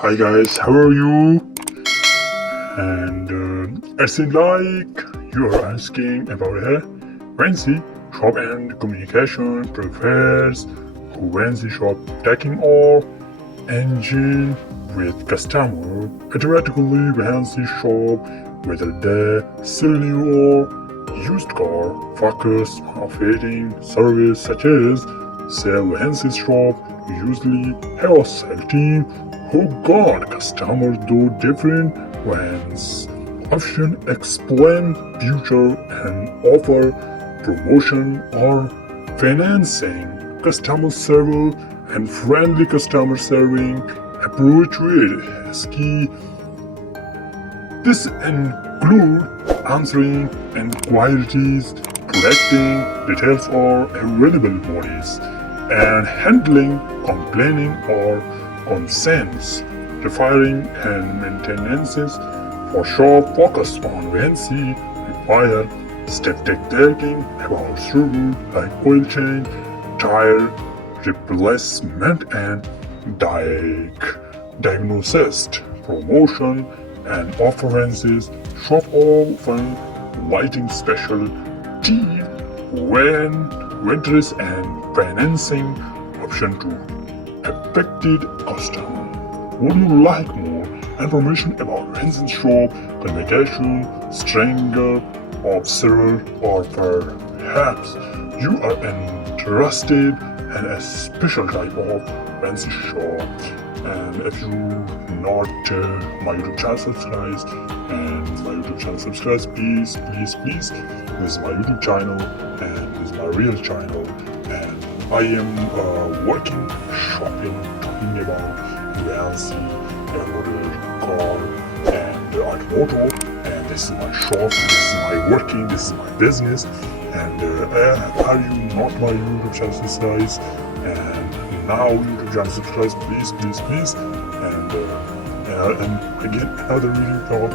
Hi guys, how are you? And it seems like you are asking about a fancy shop and communication prefers fancy shop taking or engine with customer automatically fancy shop whether they sell new or used car focus on offering service such as sell fancy shop usually have a sales team who got customers do different ones option explain future and offer promotion or financing customer service and friendly customer serving approach is key. This include answering inquiries, collecting details or available bodies, and handling complaining or concerns, refiring and maintenances for shop focus on VNC require step taking about service like oil change, tire replacement and diagnosis, promotion and offerances, shop often lighting special tea when renters and financing option to affected customer. Would you like more information about renting shop, communication, stringer, observer, or perhaps you are interested in a special type of fancy shop? And if you not my YouTube channel subscribe and my YouTube channel subscribe, please. This is my YouTube channel and this is my real channel, and I am working, shopping, talking about fancy car and automotive, and this is my shop, this is my working, this is my business. And are you not my YouTube channel subscribe? And now YouTube channel subscribe, please. And again, another video called